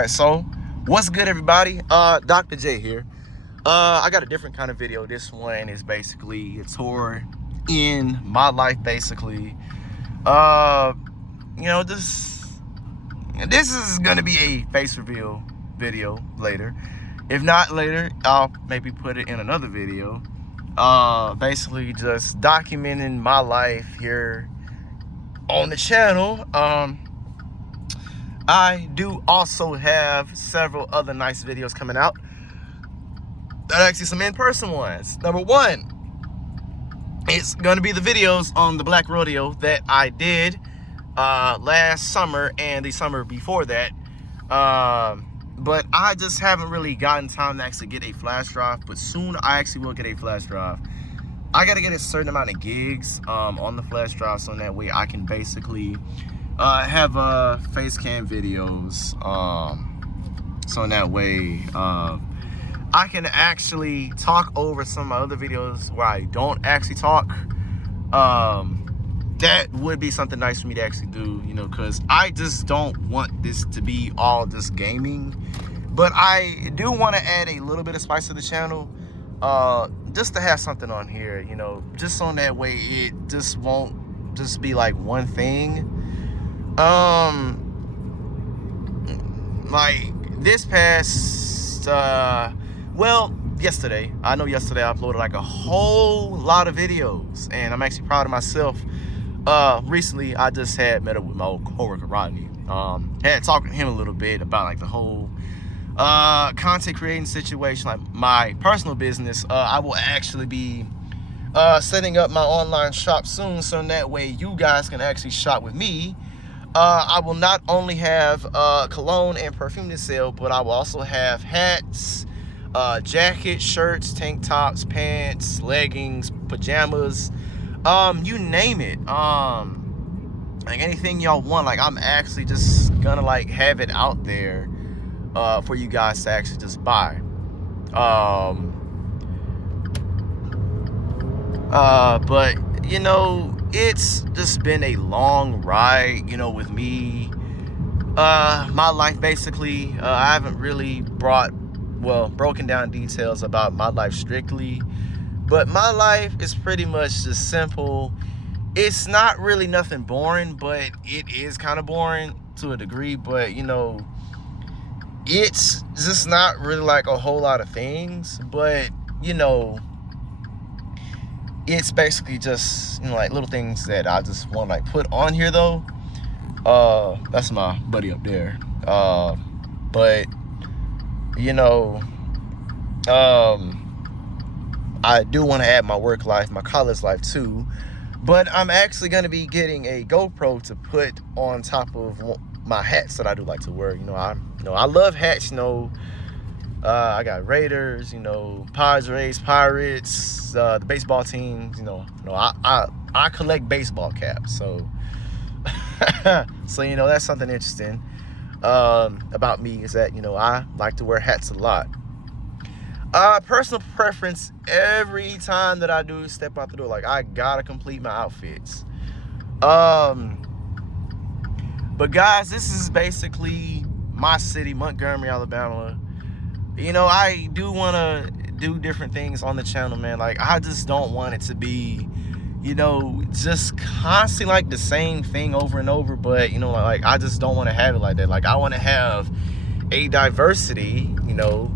Alright, so what's good, everybody? Dr.J here. I got a different kind of video. This one is basically a tour in my life, basically. This is gonna be a face reveal video later. If not later, I'll maybe put it in another video. Basically just documenting my life here on the channel. I do also have several other nice videos coming out. That are actually some in-person ones. Number one, it's gonna be the videos on the Black Rodeo that I did last summer and the summer before that. But I just haven't really gotten time to actually get a flash drive, but soon I actually will get a flash drive. I gotta get a certain amount of gigs on the flash drive, so that way I can basically have face cam videos, so in that way I can actually talk over some of my other videos where I don't actually talk. That would be something nice for me to actually do, you know, because I just don't want this to be all just gaming, but I do want to add a little bit of spice to the channel, just to have something on here, you know, just on that way it just won't just be like one thing. Like this past yesterday, I yesterday I uploaded like a whole lot of videos, and I'm actually proud of myself. Recently I just had met up with my old coworker Rodney. Had talked to him a little bit about like the whole content creating situation, like my personal business. I will actually be setting up my online shop soon, so in that way you guys can actually shop with me. I will not only have cologne and perfume to sell, but I will also have hats, jackets, shirts, tank tops, pants, leggings, pajamas, you name it. Like anything y'all want. Like I'm actually just gonna like have it out there for you guys to actually just buy. But you know, it's just been a long ride, you know, with me. My life basically, I haven't really broken down details about my life strictly, but my life is pretty much just simple. It's not really nothing boring, but it is kind of boring to a degree. But you know, it's just not really like a whole lot of things, but you know, it's basically just, you know, like little things that I just want to like put on here though. That's my buddy up there. But you know, I do want to add my work life, my college life too. But I'm actually going to be getting a GoPro to put on top of my hats that I do like to wear. You know, I love hats. You know, I got Raiders, you know, Padres, Pirates, the baseball teams. You know, I collect baseball caps. So, so you know, that's something interesting about me, is that, you know, I like to wear hats a lot. Personal preference, every time that I do step out the door, like I gotta complete my outfits. But guys, this is basically my city, Montgomery, Alabama. You know, I do want to do different things on the channel, man. Like I just don't want it to be, you know, just constantly like the same thing over and over. But you know, like I just don't want to have it like that. Like I want to have a diversity, you know,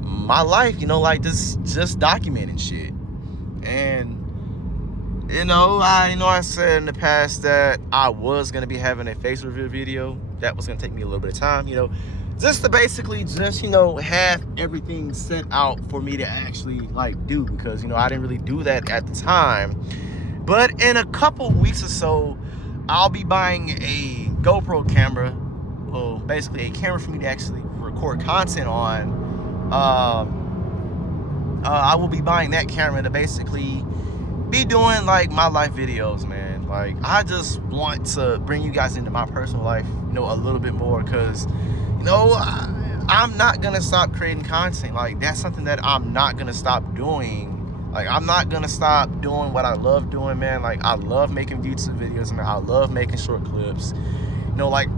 my life, you know, like just documenting shit. And you know, I said in the past that I was gonna be having a face reveal video. That was gonna take me a little bit of time, you know, just to basically just, you know, have everything set out for me to actually like do, because you know I didn't really do that at the time. But in a couple weeks or so, I'll be buying a GoPro camera, well, basically a camera for me to actually record content on. I will be buying that camera to basically be doing like my life videos, man. Like I just want to bring you guys into my personal life, you know, a little bit more, because you know, I'm not gonna stop creating content. Like that's something that I'm not gonna stop doing. Like I'm not gonna stop doing what I love doing, man. Like I love making YouTube videos, man. I love making short clips, you know, like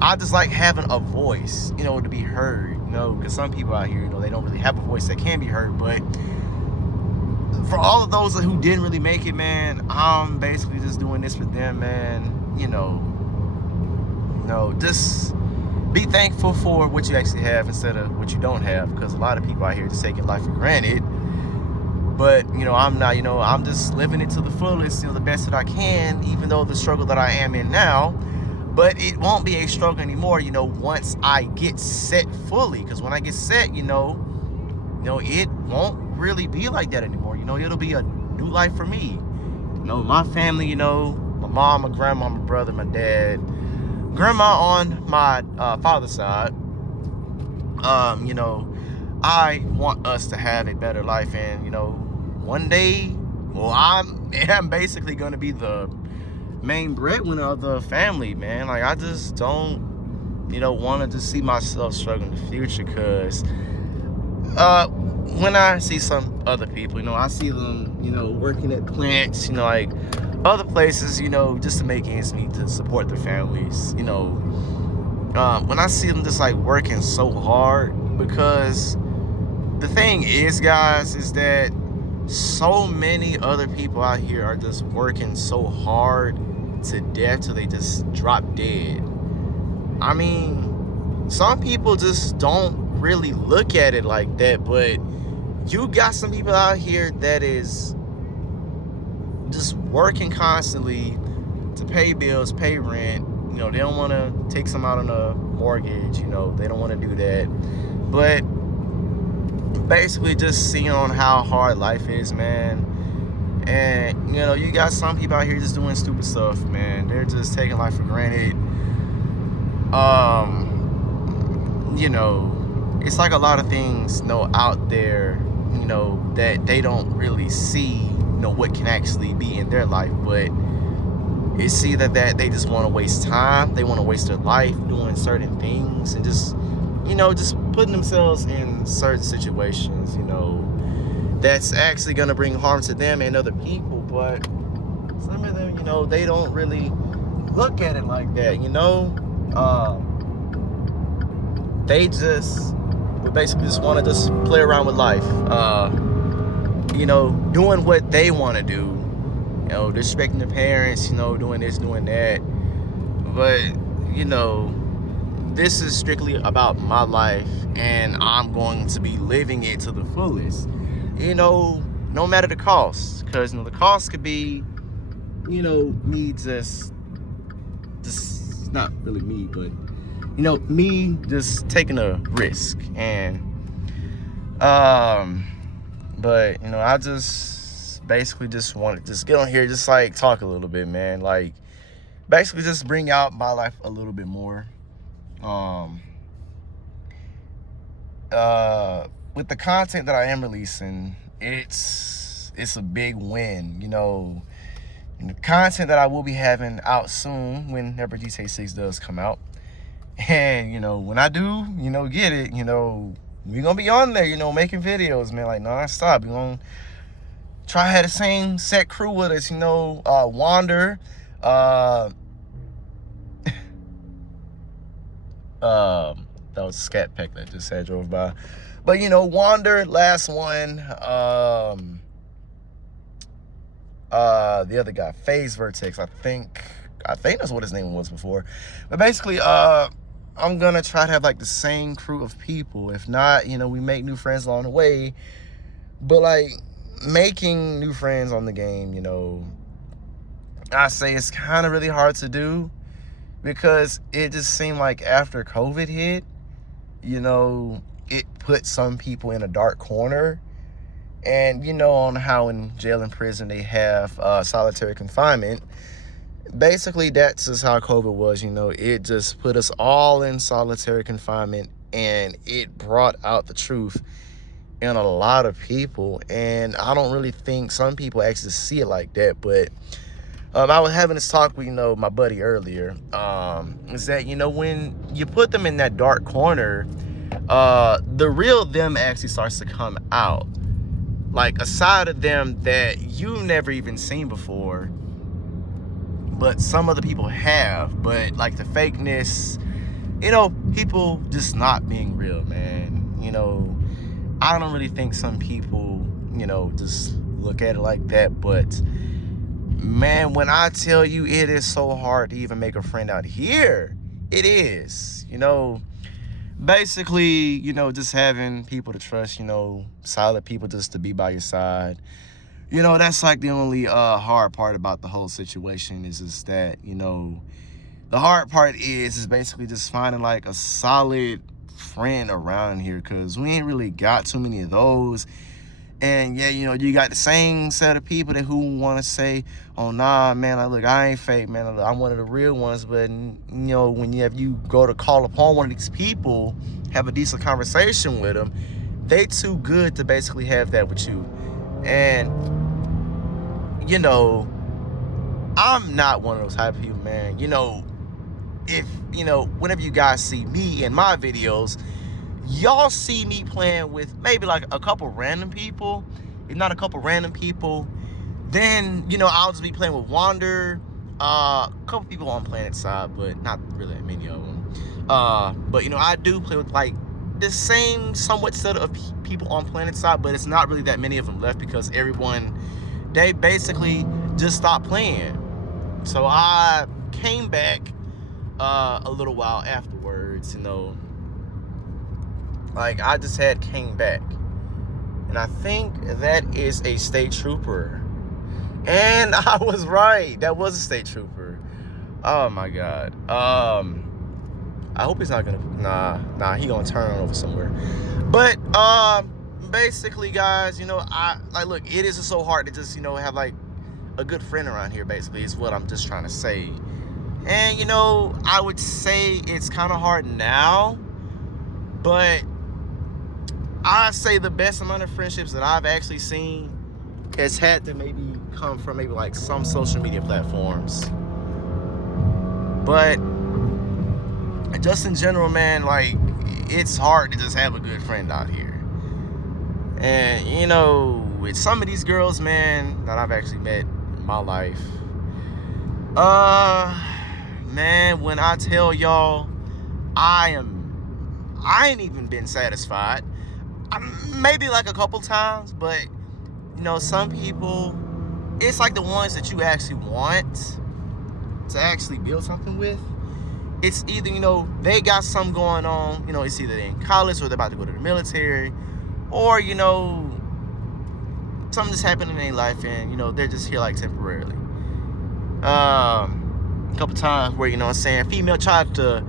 I just like having a voice, you know, to be heard, you know, because some people out here, you know, they don't really have a voice that can be heard. But for all of those who didn't really make it, man, I'm basically just doing this for them, man. Just be thankful for what you actually have instead of what you don't have, because a lot of people out here just taking life for granted. But, you know, I'm not, you know, I'm just living it to the fullest, you know, the best that I can, even though the struggle that I am in now. But it won't be a struggle anymore, you know, once I get set fully. Because when I get set, you know, it won't really be like that anymore. You know, it'll be a new life for me. You know, my family, you know, my mom, my grandma, my brother, my dad, grandma on my father's side. You know, I want us to have a better life, and, you know, one day, well, I am basically going to be the main breadwinner of the family, man. Like, I just don't, you know, want to just see myself struggling in the future, because when I see some other people, you know, I see them, you know, working at plants, you know, like other places, you know, just to make ends meet, to support their families, you know, when I see them just like working so hard, because the thing is, guys, is that so many other people out here are just working so hard to death till they just drop dead. I mean, some people just don't really look at it like that, but you got some people out here that is just working constantly to pay bills, pay rent. You know, they don't want to take some out on a mortgage, you know, they don't want to do that. But basically just seeing on how hard life is, man. And, you know, you got some people out here just doing stupid stuff, man. They're just taking life for granted. You know, it's like a lot of things, you know, out there, you know, that they don't really see, you know, what can actually be in their life. But it's either that they just want to waste time, they want to waste their life doing certain things, and just, you know, just putting themselves in certain situations, you know, that's actually going to bring harm to them and other people. But some of them, you know, they don't really look at it like that, you know. They just basically just want to just play around with life, you know, doing what they want to do, you know, disrespecting their parents, you know, doing this, doing that. But, you know, this is strictly about my life, and I'm going to be living it to the fullest, you know, no matter the cost. Because, you know, the cost could be, you know, me just not really me, but, you know, me just taking a risk. And but, you know, I just basically just want to just get on here, just like talk a little bit, man, like basically just bring out my life a little bit more. With the content that I am releasing, it's a big win, you know. And the content that I will be having out soon, whenever GTA 6 does come out. And, you know, when I do, you know, get it, you know, we're gonna be on there, you know, making videos, man, like non-stop. We're gonna try to have the same set crew with us, you know. Wander, that was a scat pack that just had drove by. But, you know, Wander, last one, the other guy, Phase Vertex, I think that's what his name was before. But basically, I'm gonna try to have like the same crew of people. If not, you know, we make new friends along the way. But like making new friends on the game, you know, I say it's kind of really hard to do, because it just seemed like after COVID hit, you know, it put some people in a dark corner. And, you know, on how in jail and prison they have solitary confinement. Basically, that's just how COVID was, you know. It just put us all in solitary confinement, and it brought out the truth in a lot of people. And I don't really think some people actually see it like that. But I was having this talk with, you know, my buddy earlier. Is that, you know, when you put them in that dark corner, the real them actually starts to come out. Like a side of them that you've never even seen before, but some other people have. But like the fakeness, you know, people just not being real, man. You know, I don't really think some people, you know, just look at it like that. But, man, when I tell you it is so hard to even make a friend out here, it is. You know, basically, you know, just having people to trust, you know, solid people just to be by your side. You know, that's like the only hard part about the whole situation is just that, you know, the hard part is basically just finding like a solid friend around here, because we ain't really got too many of those. And yeah, you know, you got the same set of people that who want to say, oh nah, man, like, look, I ain't fake, man, I'm one of the real ones. But you know, when you go to call upon one of these people, have a decent conversation with them, they too good to basically have that with you. And you know, I'm not one of those type of people, man. You know, if, you know, whenever you guys see me in my videos, y'all see me playing with maybe like a couple random people. If not a couple random people, then, you know, I'll just be playing with Wander, a couple people on Planet Side, but not really that many of them. But, you know, I do play with like the same somewhat set of people on Planet Side, but it's not really that many of them left because everyone, they basically just stopped playing. So I came back a little while afterwards, you know. Like, I just had came back. And I think that is a state trooper. And I was right. That was a state trooper. Oh my God. I hope he's not gonna, nah, he gonna turn on over somewhere. But basically, guys, you know, I like, look, it is so hard to just, you know, have like a good friend around here, basically, is what I'm just trying to say. And, you know, I would say it's kind of hard now, but I say the best amount of friendships that I've actually seen has had to maybe come from maybe like some social media platforms. But just in general, man, like, it's hard to just have a good friend out here. And, you know, with some of these girls, man, that I've actually met in my life, man, when I tell y'all, I ain't even been satisfied. Maybe like a couple times, but, you know, some people, it's like the ones that you actually want to actually build something with. It's either, you know, they got something going on, you know, it's either they're in college or they're about to go to the military, or, you know, something just happened in their life and, you know, they're just here like temporarily. A couple times where, you know what I'm saying, female tried to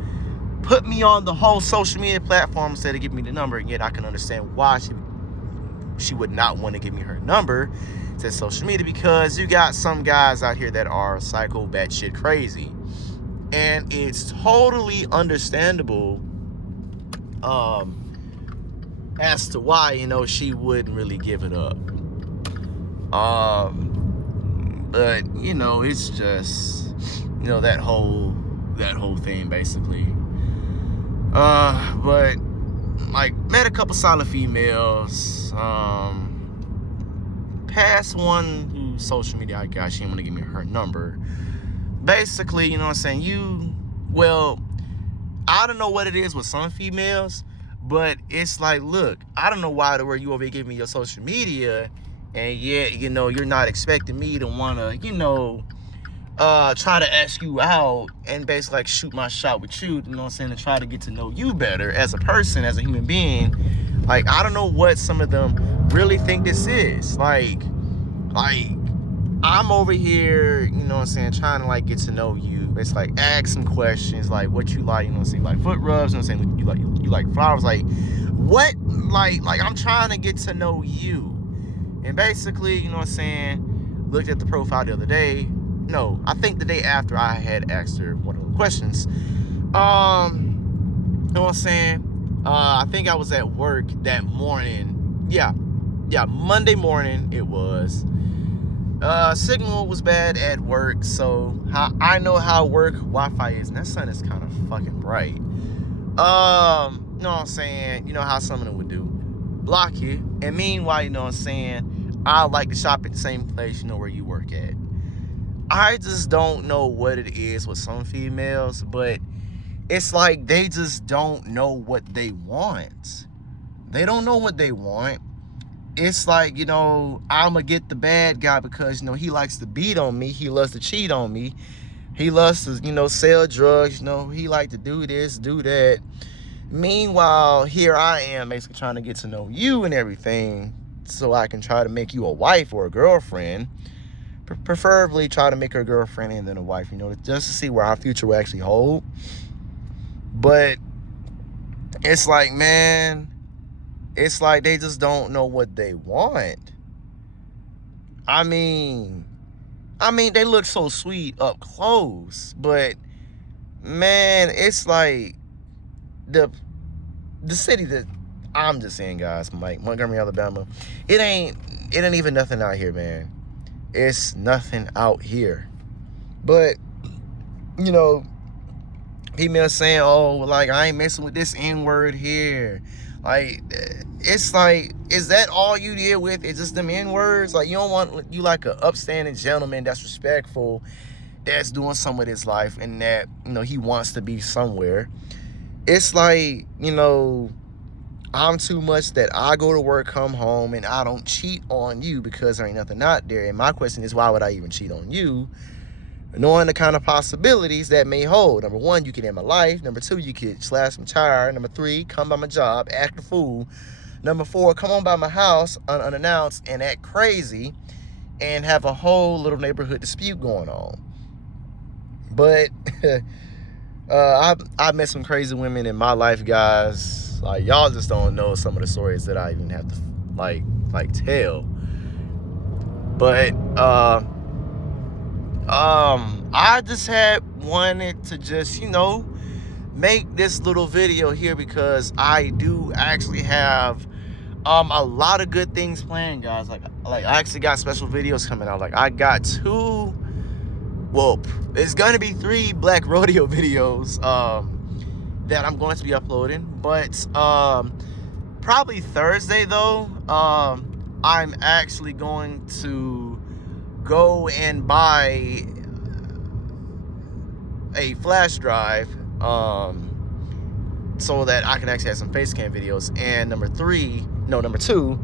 put me on the whole social media platform instead of giving me the number, and yet I can understand why she would not want to give me her number to social media, because you got some guys out here that are psycho batshit crazy, and it's totally understandable as to why, you know, she wouldn't really give it up. But, you know, it's just, you know, that whole thing basically. But like, met a couple solid females. Past one whose social media I got, she didn't want to give me her number. Basically, you know what I'm saying, well, I don't know what it is with some females, but it's like, look, I don't know why where you over here giving me your social media, and yet, you know, you're not expecting me to want to, you know, try to ask you out and basically like shoot my shot with you, you know what I'm saying, to try to get to know you better as a person, as a human being. Like, I don't know what some of them really think this is. Like I'm over here, you know what I'm saying, trying to like get to know you. It's like, ask some questions, like what you like, you know what I'm saying, like foot rubs, you know what I'm saying, you like flowers, like what, like I'm trying to get to know you. And basically, you know what I'm saying, looked at the profile the other day. No, I think the day after I had asked her one of the questions. You know what I'm saying? I think I was at work that morning. Yeah, Monday morning it was. Signal was bad at work, so I know how work Wi-Fi is, and that sun is kind of fucking bright. You know what I'm saying? You know how some of them would do. Block you. And meanwhile, you know what I'm saying, I like to shop at the same place, you know, where you work at. I just don't know what it is with some females, but it's like they just don't know what they want. They don't know what they want. It's like, you know, I'ma get the bad guy because, you know, he likes to beat on me. He loves to cheat on me. He loves to, you know, sell drugs. You know, he like to do this, do that. Meanwhile, here I am basically trying to get to know you and everything so I can try to make you a wife or a girlfriend. Preferably try to make her a girlfriend and then a wife, you know, just to see where our future will actually hold. But it's like, man, it's like they just don't know what they want. I mean, they look so sweet up close, but man, it's like the city that I'm just saying, guys, like Montgomery, Alabama, it ain't even nothing out here, man. It's nothing out here. But, you know, people are saying, oh, like, I ain't messing with this N-word here. Like, it's like, is that all you deal with? Is just them N-words? Like, you don't want, you like an upstanding gentleman that's respectful, that's doing some of his life, and that, you know, he wants to be somewhere. It's like, you know, I'm too much that I go to work, come home, and I don't cheat on you because there ain't nothing out there. And my question is, why would I even cheat on you? Knowing the kind of possibilities that may hold. Number one, you could end my life. Number two, you could slash my tire. Number three, come by my job, act a fool. Number four, come on by my house unannounced and act crazy and have a whole little neighborhood dispute going on. But I've met some crazy women in my life, guys. Like, y'all just don't know some of the stories that I even have to like tell. But I just wanted to just, you know, make this little video here because I do actually have a lot of good things planned, guys. Like I actually got special videos coming out. Like, I got two, well, it's gonna be 3 Black Rodeo videos that I'm going to be uploading. But probably Thursday though, I'm actually going to go and buy a flash drive so that I can actually have some face cam videos. And number two,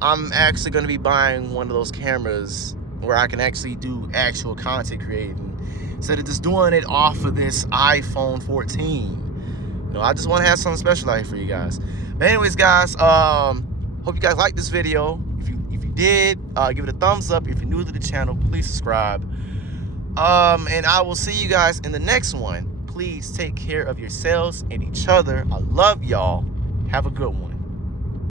I'm actually going to be buying one of those cameras where I can actually do actual content creating instead of just doing it off of this iPhone 14. You know, I just want to have something special out here for you guys. But anyways, guys, hope you guys liked this video. If you did, give it a thumbs up. If you're new to the channel, please subscribe. And I will see you guys in the next one. Please take care of yourselves and each other. I love y'all. Have a good one.